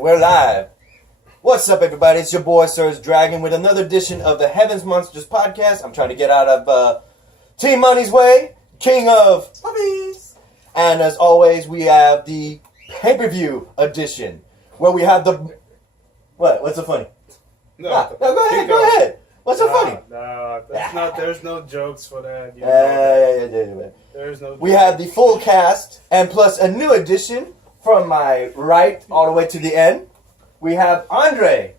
And we're live. What's up, everybody? It's your boy, Sir's Dragon, with another edition of the Heavens Monsters podcast. I'm trying to get out of Team Money's way, King of Puppies. And as always, we have the pay-per-view edition, where we have the... What? What's so funny? No, go ahead. What's so funny? No, that's not. There's no jokes for that. Yeah. There's no. We have the full cast, and plus a new addition from my right all the way to the end. We have Andre.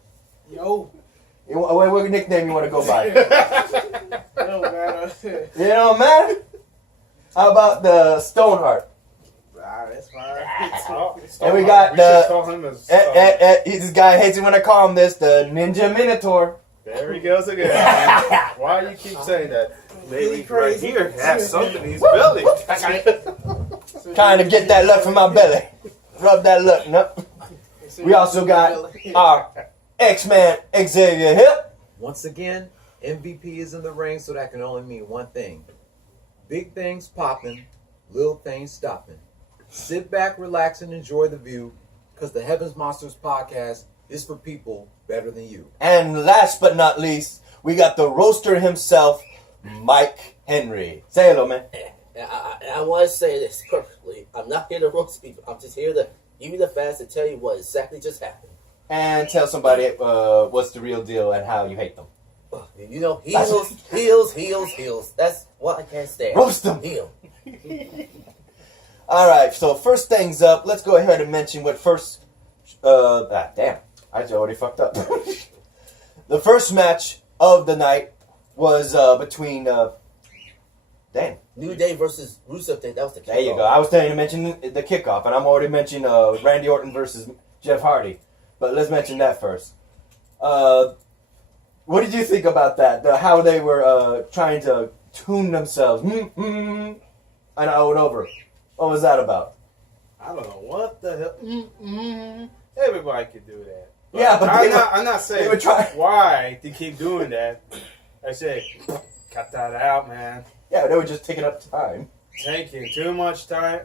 Yo. What nickname you want to go by? It don't matter. It don't matter? How about the Stoneheart? That's fine. And we got call him as, this guy hates it when I call him this, the Ninja Minotaur. There he goes again. Why you keep saying that? Maybe right here has something in his belly. Trying to get that luck from my belly. Rub that luck. No. We also got our X-Man Xavier Hill. Once again, MVP is in the ring, so that can only mean one thing. Big things popping, little things stopping. Sit back, relax, and enjoy the view, because the Heavens Monsters podcast is for people better than you. And last but not least, we got the roaster himself, Mike Henry. Say hello, man. I want to say this perfectly. I'm not here to roast people. I'm just here to give you the facts and tell you what exactly just happened. And tell somebody what's the real deal and how you hate them. You know, heels. That's what I can't stand. Roast them. Heel. All right, so first things up, let's go ahead and mention what first... damn, I just already fucked up. The first match of the night was between... New Day versus Rusev Day. That was the kickoff. There you go. I was telling you to mention the kickoff, and I'm already mentioning Randy Orton versus Jeff Hardy. But let's mention that first. What did you think about that? How they were trying to tune themselves. And over. What was that about? I don't know what the hell. Everybody could do that. But I'm not saying why they keep doing that. I say, cut that out, man. Yeah, they were just taking up time. Taking too much time.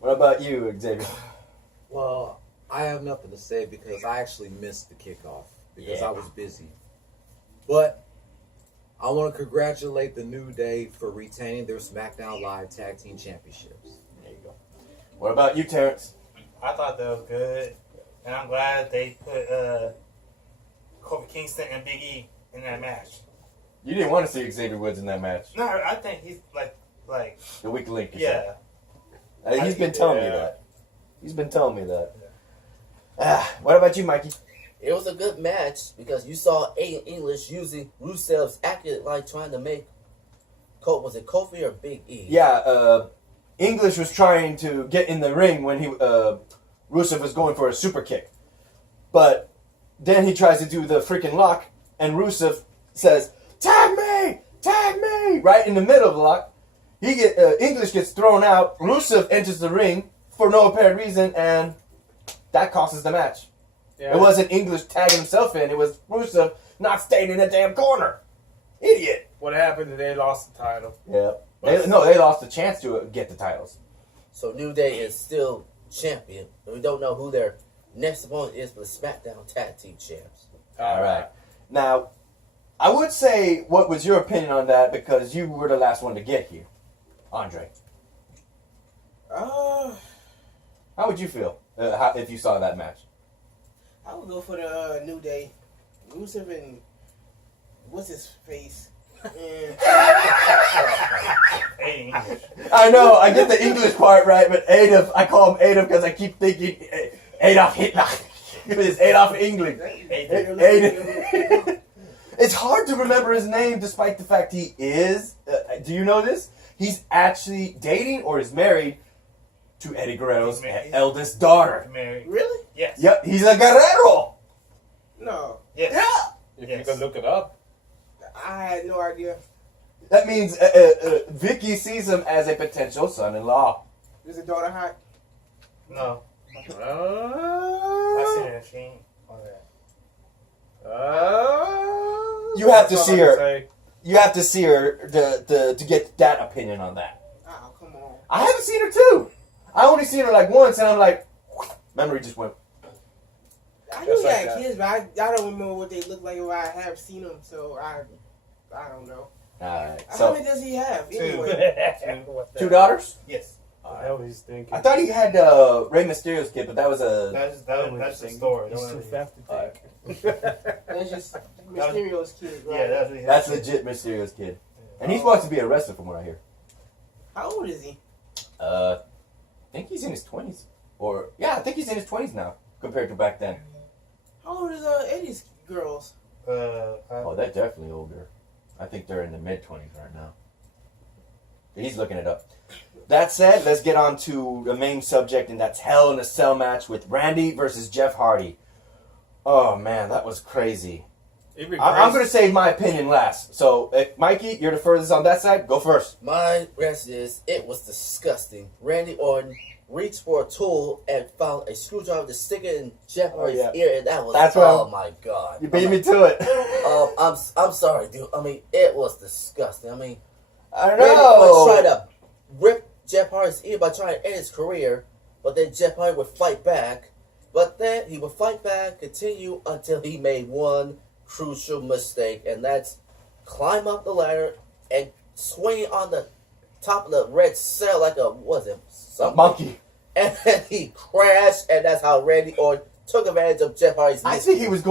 What about you, Xavier? Well, I have nothing to say because I actually missed the kickoff because I was busy. But I want to congratulate the New Day for retaining their SmackDown Live Tag Team Championships. There you go. What about you, Terrence? I thought that was good, and I'm glad they put Kofi Kingston and Big E in that match. You didn't want to see Xavier Woods in that match. No, I think he's like the weak link. Yeah. He's been telling me that. He's been telling me that. What about you, Mikey? It was a good match because you saw Aiden English using Rusev's acting like trying to make... Was it Kofi or Big E? Yeah, English was trying to get in the ring when Rusev was going for a super kick. But then he tries to do the freaking lock, and Rusev says, Tag me! Right in the middle of the lock. English gets thrown out. Rusev enters the ring for no apparent reason, and that costs the match. Yeah. It wasn't English tagging himself in. It was Rusev not staying in the damn corner. Idiot. What happened is they lost the title. Yeah. They lost the chance to get the titles. So New Day is still champion. And we don't know who their next opponent is for the SmackDown Tag Team Champs. All right. Now, I would say, what was your opinion on that? Because you were the last one to get here, Andre. How would you feel if you saw that match? I would go for the New Day. Rusev and what's his face? I know, I get the English part right, but Adolf, I call him Adolf because I keep thinking Adolf Hitler. It's Adolf England. It's hard to remember his name despite the fact he is. Do you know this? He's actually dating or is married to Eddie Guerrero's eldest daughter. Married. Really? Yes. Yep, he's a Guerrero. No. Yes. Yeah. If you can look it up. I had no idea. That means Vicky sees him as a potential son-in-law. Is the daughter hot? No. I seen her. She ain't on that. You have to see her. You have to see her to get that opinion on that. Oh, come on. I haven't seen her too. I only seen her like once, and I'm like, memory just went. I Just knew like he had that. kids, but I don't remember what they look like if I have seen them. So I don't know. Alright, How so many does he have? Two. Anyway, two daughters? Yes. What the hell he's thinking? I thought he had Rey Mysterio's kid, but that was a. That's the story. He's Don't too worry. fast to Alright. think. that's just Mysterio's kid, right? Yeah, that's what he That's had. legit Mysterio's kid. And he's about to be arrested from what I hear. How old is he? I think he's in his 20s. I think he's in his 20s now, compared to back then. How old is Eddie's girls? Oh, they're definitely older. I think they're in the mid-20s right now. He's looking it up. That said, let's get on to the main subject, and that's Hell in a Cell match with Randy versus Jeff Hardy. Oh, man, that was crazy. I'm going to save my opinion last. So, Mikey, you're the furthest on that side. Go first. My guess is it was disgusting. Randy Orton reached for a tool and found a screwdriver to stick it in Jeff Hardy's ear, and that was my god. You beat me to it. I'm sorry, dude. I mean, it was disgusting. I mean, I Randy Orton know. tried to rip Jeff Hardy's ear by trying to end his career, but then Jeff Hardy would fight back. But then he would fight back, continue until he made one crucial mistake, and that's climb up the ladder and swing on the top of the red cell like a Monkey. And then he crashed, and that's how Randy Orton took advantage of Jeff Hardy's I think he was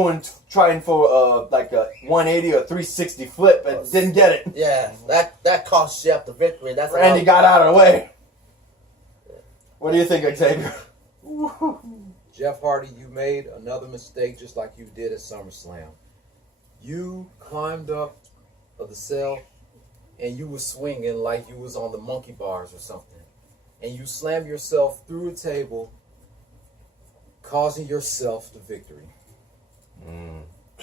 trying for like a 180 or 360 flip, but didn't get it. Yeah, that cost Jeff the victory. That's Randy got out of the way. What do you think, Xavier? Jeff Hardy, you made another mistake just like you did at SummerSlam. You climbed up of the cell and you were swinging like you was on the monkey bars or something. And you slammed yourself through a table, causing yourself the victory.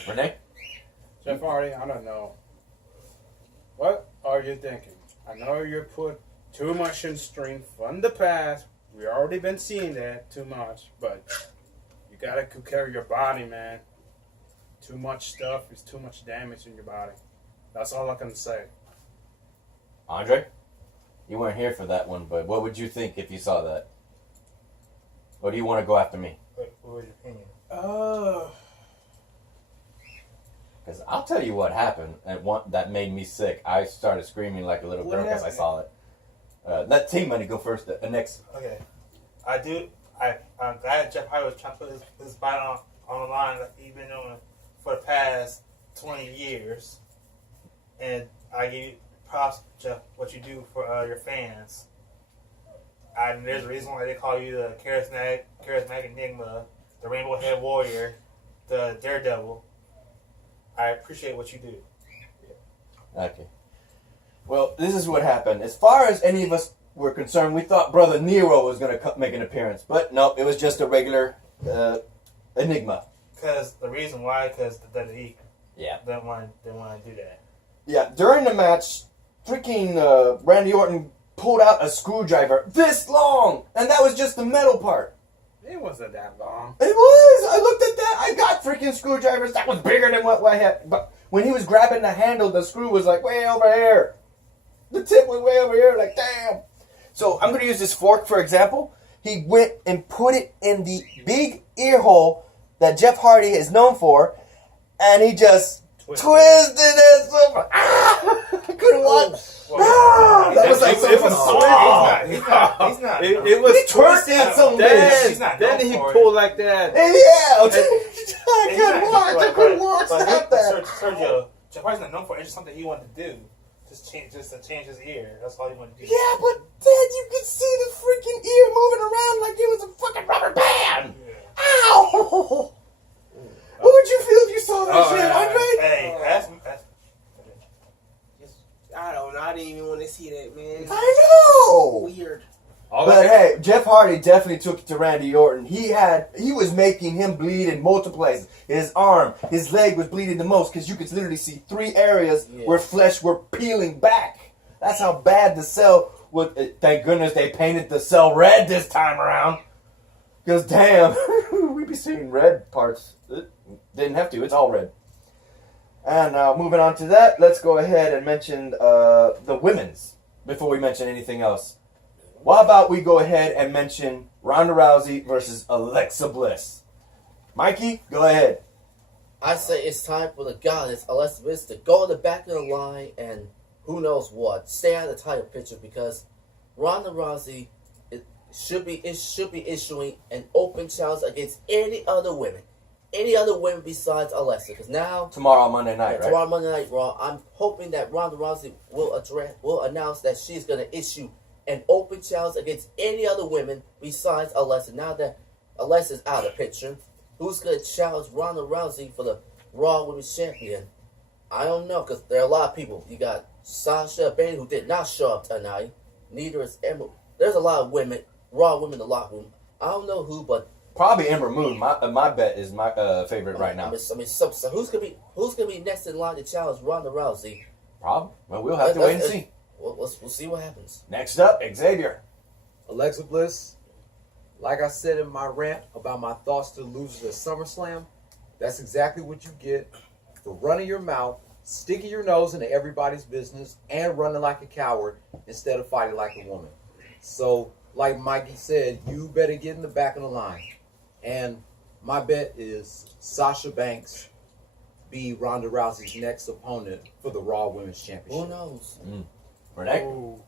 Renee? Jeff Hardy, I don't know. What are you thinking? I know you put too much in strength from the past. We already been seeing that too much, but you gotta carry your body, man. Too much stuff is too much damage in your body. That's all I can say. Andre? You weren't here for that one, but what would you think if you saw that? Or do you want to go after me? What was your opinion? Because I'll tell you what happened that made me sick. I started screaming like a little What girl because I happened? saw it. Let Team Money go first. Next. Okay. I'm glad Jeff Hardy was trying to put his body on the line like he's been doing for the past 20 years. And I give you props, Jeff, what you do for your fans. And there's a reason why they call you the charismatic enigma, the rainbow head warrior, the daredevil. I appreciate what you do. Okay. Well, this is what happened. As far as any of us were concerned, we thought Brother Nero was going to make an appearance. But no, it was just a regular enigma. Because the reason why, because the WWE Yeah. didn't want to do that. Yeah, during the match, freaking Randy Orton pulled out a screwdriver this long, and that was just the metal part. It wasn't that long. It was! I looked at that. I got freaking screwdrivers. That was bigger than what I had. But when he was grabbing the handle, the screw was like way over here. The tip was way over here, like damn. So I'm going to use this fork for example. He went and put it in the big ear hole that Jeff Hardy is known for, and he just twisted it. So, I couldn't watch. That was like it was He's not. It was He twerked at some bitch. He's not Then known he for pulled like that. I couldn't watch. Stop that. Sergio, Jeff Hardy's not known for it. It's just something he wanted to do. Just to change his ear. That's all he wanted to do. Yeah, but then you could see the freaking ear moving around like it was a fucking rubber band. Ow! What would you feel if you saw that shit, Andre? Hey, that's I don't know. I didn't even want to see that, man. I know. Weird. But hey, Jeff Hardy definitely took it to Randy Orton. He was making him bleed in multiple places. His arm, his leg was bleeding the most because you could literally see 3 areas where flesh were peeling back. That's how bad the cell was. Thank goodness they painted the cell red this time around. Because damn, we be seeing red parts. Didn't have to. It's all red. And now moving on to that, let's go ahead and mention the women's before we mention anything else. Why about we go ahead and mention Ronda Rousey versus Alexa Bliss? Mikey, go ahead. I say it's time for the goddess Alexa Bliss to go in the back of the line and who knows what. Stay out of the title picture because Ronda Rousey should be issuing an open challenge against any other women besides Alexa. Because now Tomorrow on Monday night, right? tomorrow Monday Night Raw, I'm hoping that Ronda Rousey will announce that she's going to issue an open challenge against any other women besides Alexa. Now that Alexa's out of the picture, who's going to challenge Ronda Rousey for the Raw Women's Champion? I don't know, because there are a lot of people. You got Sasha Banks, who did not show up tonight. Neither is Emma. There's a lot of women, Raw women in the locker room. I don't know who, but Probably Ember Moon. My bet is my favorite right now. so who's gonna be next in line to challenge Ronda Rousey? Probably. Well, we'll have to wait and see. We'll see what happens. Next up, Xavier. Alexa Bliss, like I said in my rant about my thoughts to losers at SummerSlam, that's exactly what you get for running your mouth, sticking your nose into everybody's business, and running like a coward instead of fighting like a woman. So, like Mikey said, you better get in the back of the line. And my bet is Sasha Banks be Ronda Rousey's next opponent for the Raw Women's Championship. Who knows? Renee? Oh,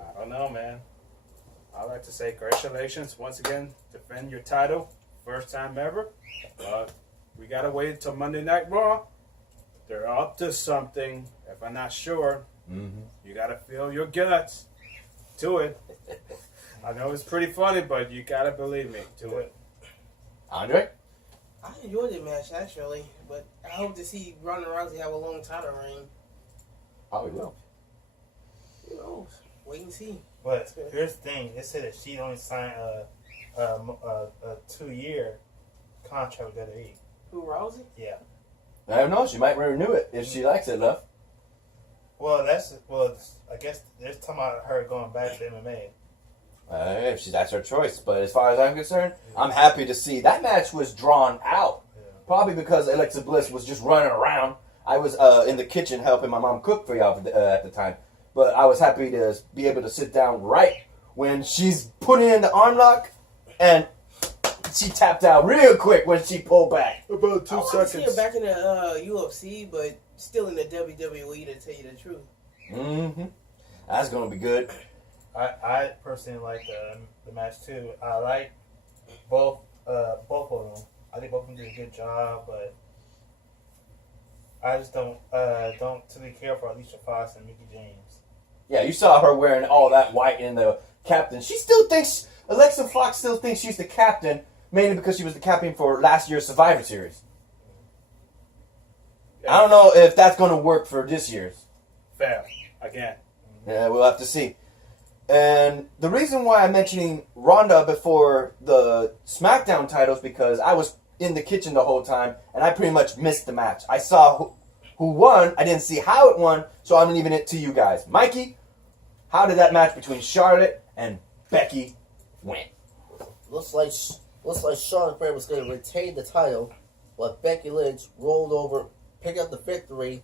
I don't know, man. I'd like to say congratulations once again. Defend your title. First time ever. But we got to wait until Monday Night Raw. They're up to something. If I'm not sure, you got to feel your guts to it. I know it's pretty funny, but you got to believe me to it. Andre? I enjoyed the match actually, but I hope to see Ronda Rousey have a long title reign. Probably will. Who knows? Wait and see. But here's the thing: it said that she only signed a 2-year contract with WWE. Who, Rousey? Yeah. I don't know. She might renew it if she likes it enough. Well, I guess they're talking about her going back to MMA. That's her choice. But as far as I'm concerned, I'm happy to see that match was drawn out. Yeah. Probably because Alexa Bliss was just running around. I was in the kitchen helping my mom cook for y'all at the time. But I was happy to be able to sit down right when she's putting in the arm lock, and she tapped out real quick when she pulled back. About I want to see her back in the UFC, but still in the WWE to tell you the truth. That's going to be good. I personally like the match too. I like both of them. I think both of them did a good job, but I just don't really care for Alicia Fox and Mickey James. Yeah, you saw her wearing all that white in the captain. Alexa Fox still thinks she's the captain, mainly because she was the captain for last year's Survivor Series. Yeah. I don't know if that's going to work for this year's. Fair. Again. Yeah, we'll have to see. And the reason why I'm mentioning Ronda before the SmackDown titles because I was in the kitchen the whole time and I pretty much missed the match. I saw who won. I didn't see how it won, so I'm leaving it to you guys. Mikey, how did that match between Charlotte and Becky win? Looks like Charlotte Flair was going to retain the title, but Becky Lynch rolled over, picked up the victory,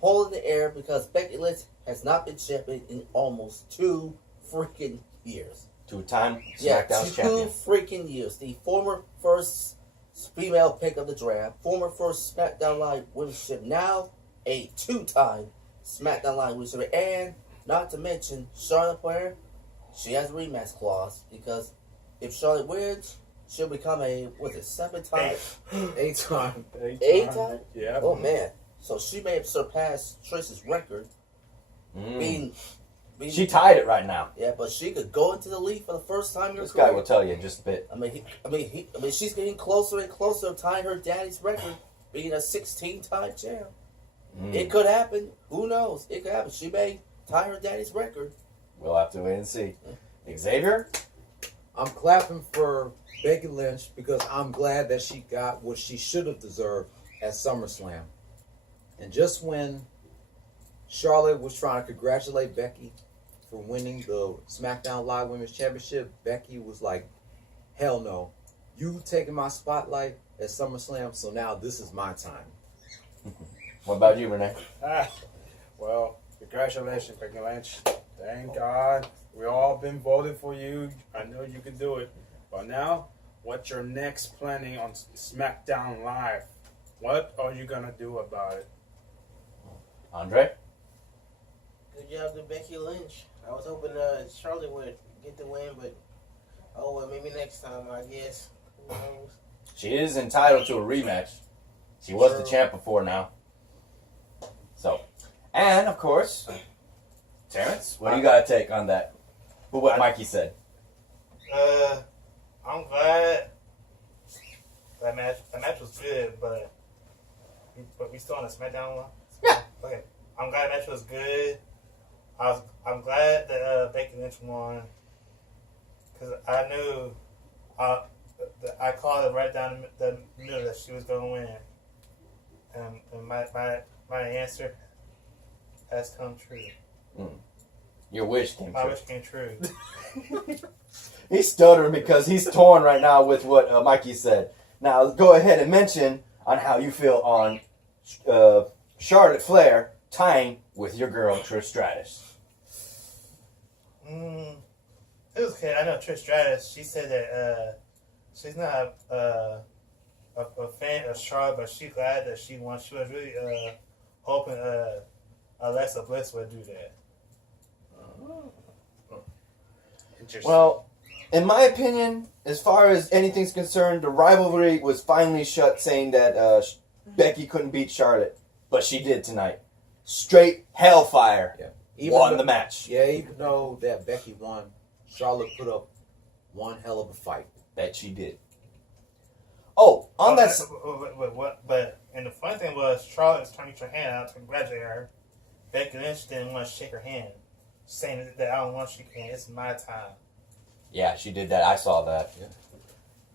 holding the air because Becky Lynch has not been champion in almost 2 freaking years. 2-time Yeah, SmackDown 2 champion. freaking years. The former first female pick of the draft, former first SmackDown Live Women's Champion, now a 2-time SmackDown Live Women's Champion, and not to mention Charlotte Flair, she has a rematch clause because if Charlotte wins, she'll become a 7-time, 8-time. 8-time. Yeah. Oh man! So she may have surpassed Trish's record, being She tied it right now. yeah, but she could go into the league for the first time in her This career. guy will tell you in just a bit. I mean, she's getting closer and closer to tying her daddy's record, being a 16-time champ. It could happen. Who knows? It could happen. She may tie her daddy's record. We'll have to wait and see. Xavier? I'm clapping for Becky Lynch because I'm glad that she got what she should have deserved at SummerSlam. And just when Charlotte was trying to congratulate Becky for winning the SmackDown Live Women's Championship, Becky was like, hell no. You taking my spotlight at SummerSlam, so now this is my time. What about you, Renee? Well, congratulations, Becky Lynch. Thank God. We all been voting for you. I know you can do it. But now, what's your next planning on SmackDown Live? What are you gonna do about it? Andre? Good job to Becky Lynch. I was hoping Charlotte would get the win, but oh well, maybe next time, I guess. Who knows? She is entitled to a rematch. She was the True. champ before now. So, and of course, Terrence, what do you got to take on that? For what Mikey said. I'm glad that match was good, but we still on the SmackDown one. Yeah. Okay. I'm glad that match was good. I'm glad that Becky Lynch won because I knew I called it right down the middle that she was gonna win, and my answer has come true. Your wish came My true. wish came true. He's stuttering because he's torn right now with what Mikey said. Now, go ahead and mention on how you feel on Charlotte Flair tying with your girl Trish Stratus. It was okay. I know Trish Stratus. She said that she's not a fan of Charlotte, but she's glad that she won. She was really hoping Alexa Bliss would do that. Interesting. Well, in my opinion, as far as anything's concerned, the rivalry was finally shut, saying that Becky couldn't beat Charlotte, but she did tonight. Straight hellfire. Yeah. Won the match. Yeah, even though that Becky won, Charlotte put up one hell of a fight. That she did. Oh, on that. But and the funny thing was, Charlotte was trying to get her hand out to congratulate her. Becky Lynch didn't want to shake her hand, saying that I don't want to shake your hand. It's my time. Yeah, she did that. I saw that. Yeah.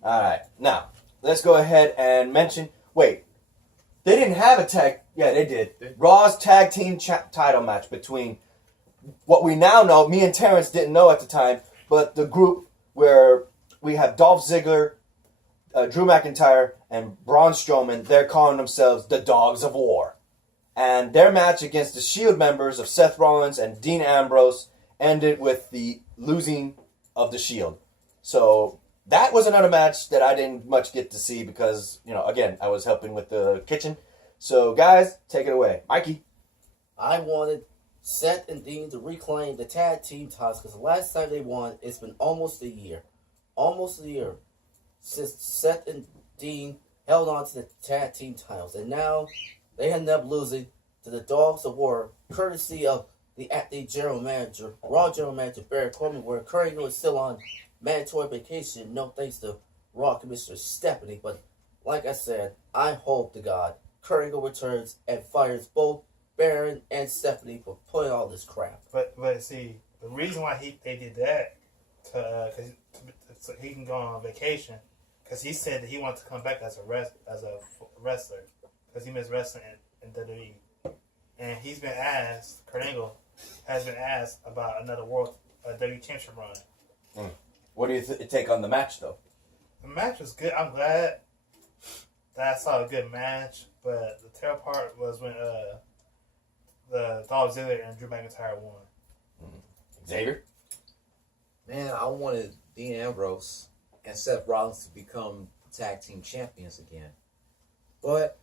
All right. Now, let's go ahead and mention. Wait. They didn't have a tag. Yeah, they did. Raw's tag team title match between what we now know. Me and Terrence didn't know at the time, but the group where we have Dolph Ziggler, Drew McIntyre, and Braun Strowman. They're calling themselves the Dogs of War. And their match against the Shield members of Seth Rollins and Dean Ambrose ended with the losing of the Shield. So that was another match that I didn't much get to see because, again, I was helping with the kitchen. So, guys, take it away. Mikey. I wanted Seth and Dean to reclaim the tag team titles because the last time they won, it's been almost a year. Almost a year since Seth and Dean held on to the tag team titles. And now they end up losing to the Dogs of War, courtesy of the acting general manager, Raw general manager Barry Coleman, where Kurt Angle is still on mandatory vacation, no thanks to Raw Commissioner Stephanie. But like I said, I hope to God Kurt Angle returns and fires both Baron and Stephanie for putting all this crap. But see, the reason why they did that, so he can go on vacation, because he said that he wanted to come back as a wrestler, because he missed wrestling in WWE. And he's been asked, Kurt Angle has been asked about another World WWE Championship run. What do you take on the match, though? The match was good. I'm glad that I saw a good match, but the terrible part was when the Dolph Ziggler and Drew McIntyre won. Xavier? Man, I wanted Dean Ambrose and Seth Rollins to become tag team champions again. But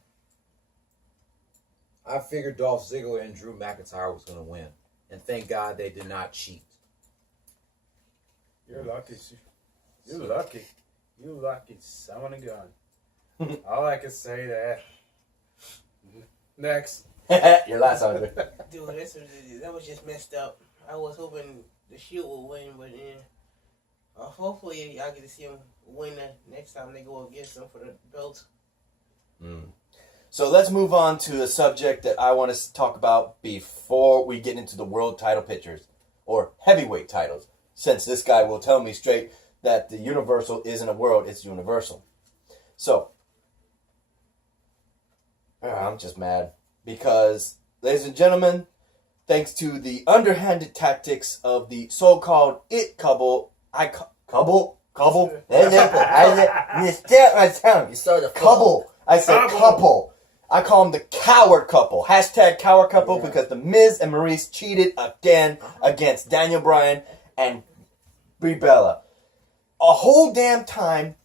I figured Dolph Ziggler and Drew McIntyre was going to win. And thank God they did not cheat. You're lucky. You're lucky. You lucky son of a gun. All I can say that. Next. Your last Andre. Dude, that was just messed up. I was hoping the Shield would win, but hopefully y'all get to see them win the next time they go against them for the belt. So let's move on to a subject that I want to talk about before we get into the world title pictures or heavyweight titles, since this guy will tell me straight that the Universal isn't a world, it's Universal. So, I'm just mad because, ladies and gentlemen, thanks to the underhanded tactics of the so-called it couple, couple? You stare at my tongue. You started a Couple. I said couple. I call them the coward couple. Hashtag coward couple because The Miz and Maurice cheated again against Daniel Bryan and Brie Bella. A whole damn time,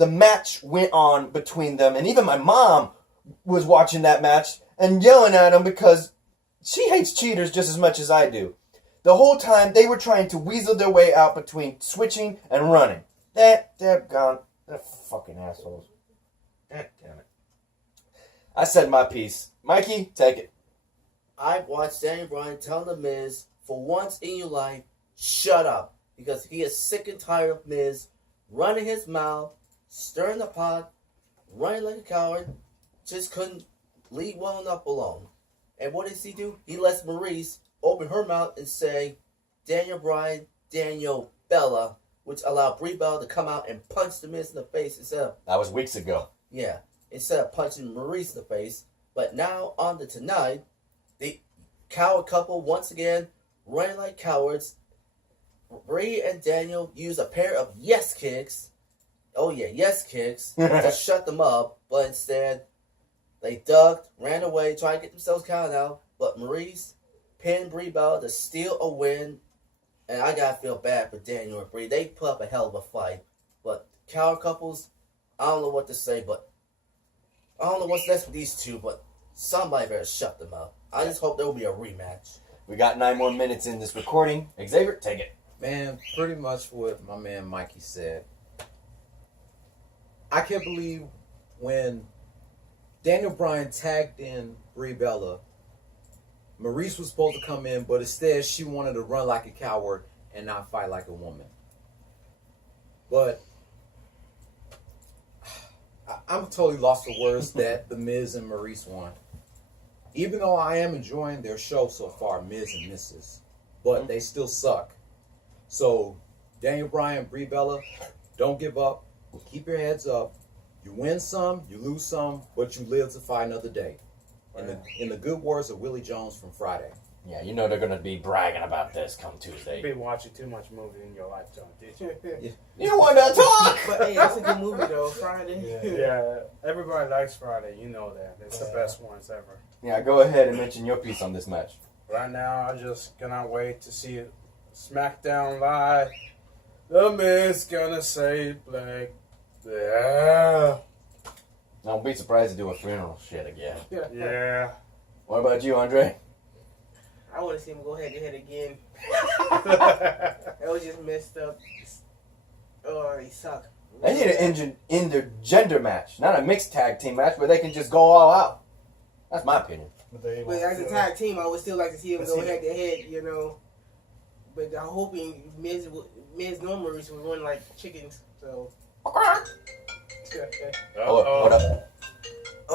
the match went on between them, and even my mom was watching that match and yelling at them because she hates cheaters just as much as I do. The whole time they were trying to weasel their way out between switching and running. They're fucking assholes. God damn it. I said my piece. Mikey, take it. I watched Daniel Bryan tell The Miz, for once in your life, shut up. Because he is sick and tired of Miz running his mouth, stirring the pot, running like a coward, just couldn't leave well enough alone. And what does he do? He lets Maurice open her mouth and say, Daniel Bryan, Daniel Bella, which allowed Brie Bella to come out and punch The Miz in the face instead That was weeks ago. of punching Maurice in the face. But now, on to tonight, the coward couple once again running like cowards. Brie and Daniel use a pair of yes kicks. Oh yeah, yes kicks to shut them up. But instead, they ducked, ran away, tried to get themselves counted out. But Maurice pinned Brie Bella to steal a win. And I gotta feel bad for Daniel and Brie. They put up a hell of a fight. But coward couples, I don't know what to say. But I don't know what's next with these two. But somebody better shut them up. I just hope there will be a rematch. We got 9 more minutes in this recording. Xavier, take it. Man, pretty much what my man Mikey said. I can't believe when Daniel Bryan tagged in Brie Bella, Maurice was supposed to come in, but instead she wanted to run like a coward and not fight like a woman. But I'm totally lost for words that The Miz and Maurice won. Even though I am enjoying their show so far, Miz and Mrs., but they still suck. So, Daniel Bryan, Brie Bella, don't give up. Keep your heads up. You win some, you lose some, but you live to fight another day. In the good words of Willie Jones from Friday. Yeah, you know they're going to be bragging about this come You've Tuesday. been watching too much movie in your lifetime, did you? You don't want to talk! But hey, that's a good movie though. Friday. Yeah, everybody likes Friday. You know that. It's the best ones ever. Yeah, go ahead and mention your piece on this match. Right now, I just cannot wait to see it. SmackDown Live. The Miz gonna say Black. Yeah. Don't be surprised to do a funeral shit again. Yeah. What about you, Andre? I want to see him go head to head again. That was just messed up. Oh, he suck. They need an intergender match, not a mixed tag team match where they can just go all out. That's my opinion. But as a tag team, I would still like to see him go head to head, you know. But I'm hoping Miz nor Maurice will run like chickens. So. Hold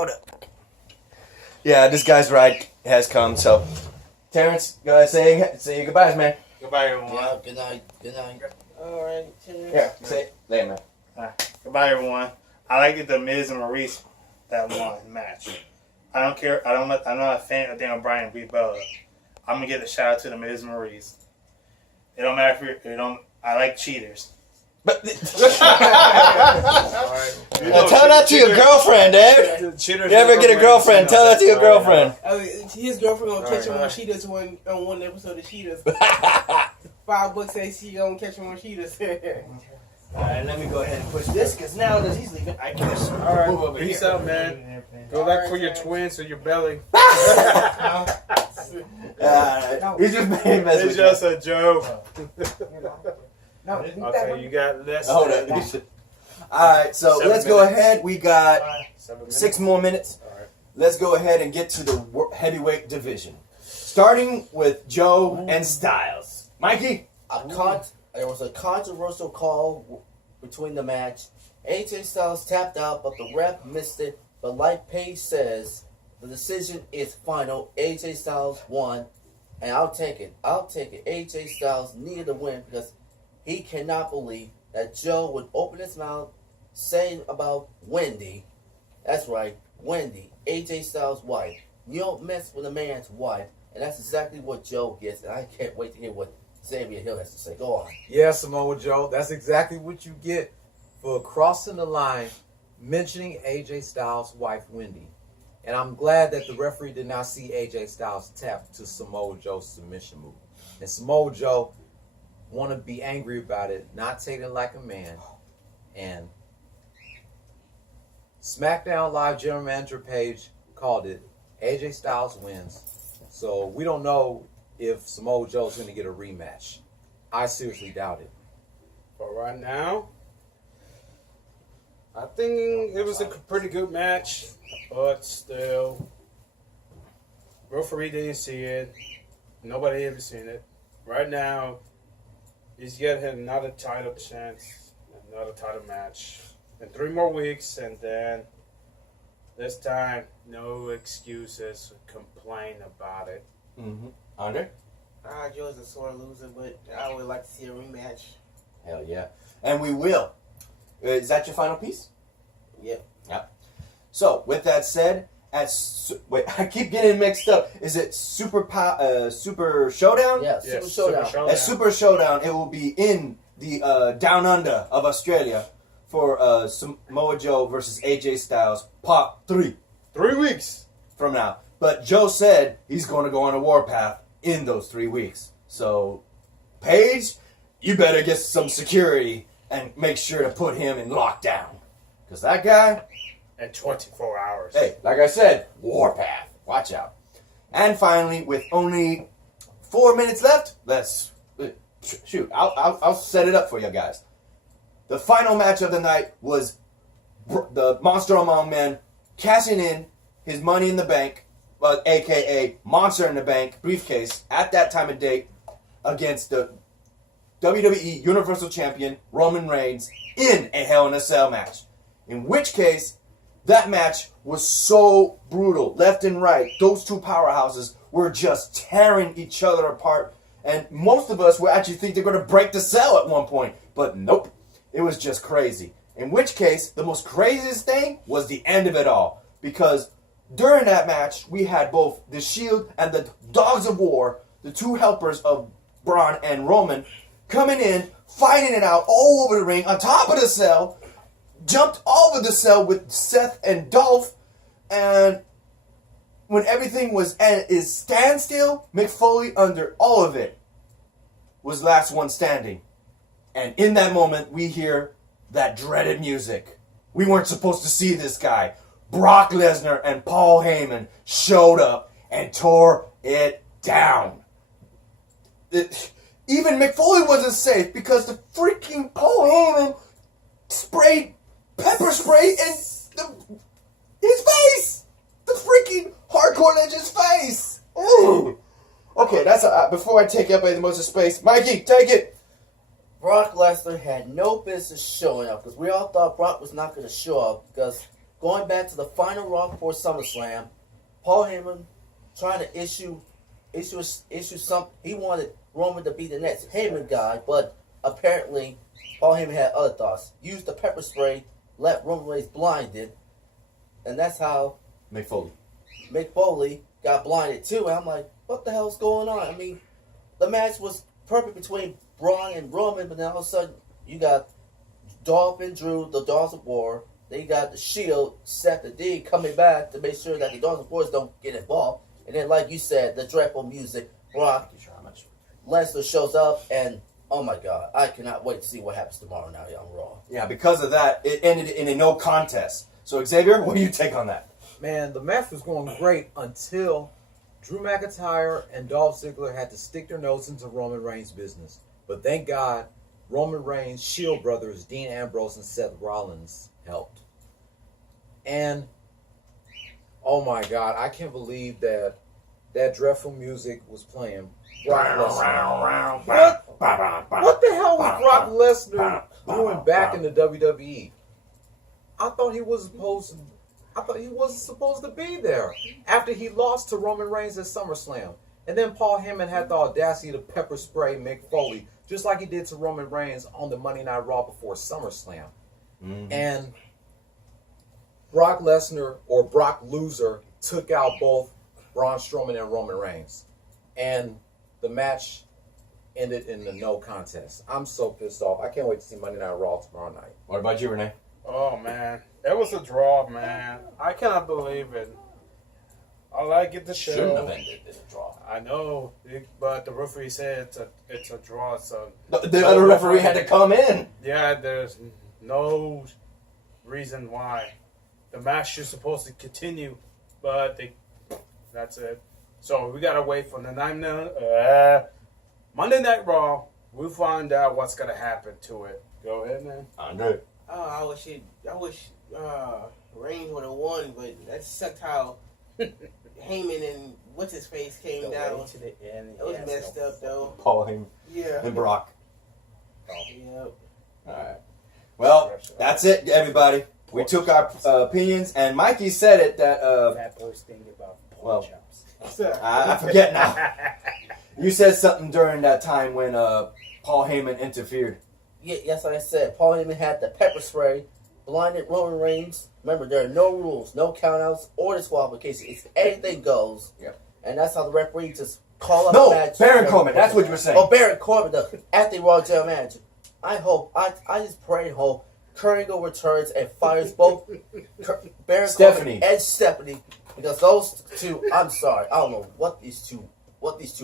up. Yeah, this guy's ride has come, so. Terrence, go ahead, say your goodbyes, man. Goodbye, everyone. Yeah, good night. Good night. Alright, cheers. Yeah, say it. Later, man. Goodbye, everyone. I like it, the Miz and Maurice that won match. I don't care. I'm not a fan of Daniel Bryan and Brie Bella. I'm gonna give a shout out to the Miz and Maurice. It don't matter if you don't. I like cheaters. But Alright. tell that to your girlfriend, Dad. Cheaters You ever get a girlfriend? Tell that to your girlfriend. His girlfriend gonna catch him on Cheetahs on one episode of Cheetahs. $5 say she gonna catch him on Cheetahs. Alright, let me go ahead and push this, because now that he's leaving, I can just Alright, move over peace here. out, man. Good luck for your twins or your belly. He's just being messed It's with just a joke. No, Okay, you got less. Hold on. Alright, so 7 let's go minutes. ahead. We got 7 minutes. 6 more minutes. Alright. Let's go ahead and get to the heavyweight division. Starting with Joe and Styles. Mikey? There was a controversial call between the match. AJ Styles tapped out, but the ref missed it. But like Paige says, the decision is final. AJ Styles won, and I'll take it. AJ Styles needed to win because he cannot believe that Joe would open his mouth saying about Wendy. That's right, Wendy, AJ Styles' wife. You don't mess with a man's wife, and that's exactly what Joe gets. And I can't wait to hear what Xavier Hill has to say. Go on. Yeah, Samoa Joe, that's exactly what you get for crossing the line, mentioning AJ Styles' wife, Wendy. And I'm glad that the referee did not see AJ Styles tap to Samoa Joe's submission move. And Samoa Joe want to be angry about it, not take it like a man, and SmackDown Live general manager Paige called it. AJ Styles wins. So we don't know if Samoa Joe's going to get a rematch. I seriously doubt it. But right now, I think it was a pretty good match, but still, referee didn't see it. Nobody ever seen it. Right now, he's getting another title chance, another title match in 3 more weeks, and then this time, no excuses, complain about it. Mm-hmm. Andre? Joe's a sore loser, but I would like to see a rematch. Hell yeah. And we will. Is that your final piece? Yep. Yep. So, with that said, wait, I keep getting mixed up. Is it Super Showdown? Yeah, Super Showdown. At Super Showdown, it will be in the Down Under of Australia for Samoa Joe versus AJ Styles, Part 3. 3 weeks from now. But Joe said he's going to go on a warpath in those 3 weeks. So, Paige, you better get some security and make sure to put him in lockdown. Because that guy... in 24 hours. Hey, like I said, warpath. Watch out. And finally, with only 4 minutes left, let's... Shoot, I'll set it up for you guys. The final match of the night was the Monster Among Men cashing in his Money in the Bank, a.k.a. Monster in the Bank briefcase, at that time of date, against the WWE Universal Champion Roman Reigns in a Hell in a Cell match. In which case, that match was so brutal. Left and right, those two powerhouses were just tearing each other apart. And most of us would actually think they're going to break the cell at one point. But nope, it was just crazy. In which case, the most craziest thing was the end of it all. Because during that match, we had both the Shield and the Dogs of War, the two helpers of Braun and Roman, coming in, fighting it out all over the ring, on top of the cell, jumped over the cell with Seth and Dolph, and when everything was at its standstill, Mick Foley, under all of it, was last one standing. And in that moment, we hear that dreaded music. We weren't supposed to see this guy. Brock Lesnar and Paul Heyman showed up and tore it down. Even Mick Foley wasn't safe because the freaking Paul Heyman sprayed pepper spray in his face. The freaking hardcore legend's face. Ooh. Okay, that's before I take up any more space. Mikey, take it. Brock Lesnar had no business showing up because we all thought Brock was not going to show up because going back to the final Raw before SummerSlam, Paul Heyman trying to issue something. He wanted Roman to be the next Heyman guy, but apparently Paul Heyman had other thoughts. Used the pepper spray, left Roman Reigns blinded, and that's how Mick Foley. Mick Foley got blinded too. And I'm like, what the hell's going on? I mean, the match was perfect between Braun and Roman, but then all of a sudden you got Dolph and Drew, the Dogs of War. They got the Shield, Seth and D coming back to make sure that the Dogs of War don't get involved. And then, like you said, the dreadful music. Brock Lesnar shows up, and oh my God, I cannot wait to see what happens tomorrow night on Raw. Yeah, because of that, it ended in a no contest. So, Xavier, what do you take on that? Man, the match was going great until Drew McIntyre and Dolph Ziggler had to stick their nose into Roman Reigns' business. But thank God, Roman Reigns' Shield brothers, Dean Ambrose and Seth Rollins, helped. And, oh my God, I can't believe that dreadful music was playing. Brock Lesnar. What the hell was Brock Lesnar doing back in the WWE? I thought he wasn't supposed to be there after he lost to Roman Reigns at SummerSlam. And then Paul Heyman had the audacity to pepper spray Mick Foley, just like he did to Roman Reigns on the Monday Night Raw before SummerSlam. Mm-hmm. And Brock Lesnar, or Brock Loser, took out both Braun Strowman and Roman Reigns. And the match ended in the no contest. I'm so pissed off. I can't wait to see Monday Night Raw tomorrow night. What about you, Renee? Oh, man. That was a draw, man. I cannot believe it. I like it, the show. Shouldn't have ended in a draw. I know, but the referee said it's a draw, so... The other referee had to come in. Yeah, there's no reason why the match is supposed to continue, but that's it. So we gotta wait for the Monday Night Raw. We'll find out what's gonna happen to it. Go ahead, man. Andre. Oh, I wish Reigns would have won, but that sucked how Heyman and what's his face came down. to the end. It was messed up though. Paul Heyman Yeah. and Brock. Yep. Alright. Well, that's it, everybody. We took our opinions, and Mikey said it that, Fat boys thinking about well, pork chops. I forget now. You said something during that time when Paul Heyman interfered. Yeah, yes, like I said, Paul Heyman had the pepper spray, blinded Roman Reigns. Remember, there are no rules, no countouts, or disqualification. It's anything goes. Yep. And that's how the referee just call up No, the match. Baron Corbin. That's what you were saying. Oh, Baron Corbin, the acting Raw general manager. I just pray and hope Kurt Angle returns and fires both Baron Stephanie. Corbin and Stephanie, because those two, I'm sorry, I don't know what these two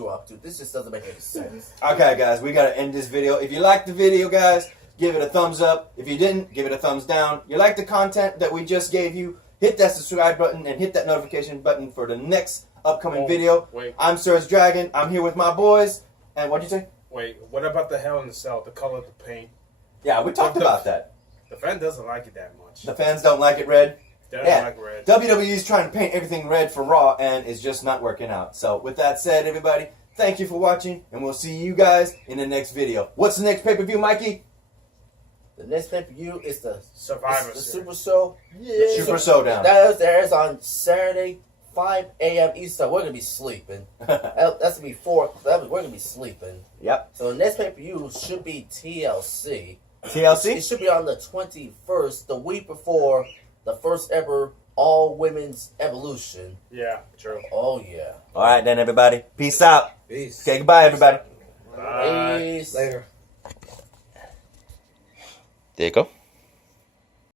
are up to. This just doesn't make any sense. Okay, guys, we gotta end this video. If you liked the video, guys, give it a thumbs up. If you didn't, give it a thumbs down. You like the content that we just gave you, hit that subscribe button and hit that notification button for the next upcoming video. Wait, I'm Sir's Dragon. I'm here with my boys. And what'd you say? wait. What about the Hell in the Cell? The color of the paint. Yeah, we talked about that. The fan doesn't like it that much. The fans don't like it red. They don't Yeah. like red. WWE's trying to paint everything red for Raw, and it's just not working out. So, with that said, everybody, thank you for watching, and we'll see you guys in the next video. What's the next pay-per-view, Mikey? The next pay-per-view is the Survivor the Series. Super Show. Super Showdown. That airs on Saturday, 5 a.m. Eastern. We're gonna be sleeping. That's gonna be 4. We're gonna be sleeping. Yep. So the next pay-per-view should be TLC. It TLC? should be on the 21st, the week before the first ever all women's Evolution. Yeah, true. Oh yeah. All right, then, everybody. Peace out. Peace. Okay, goodbye, everybody. Bye. Peace. Later. There you go.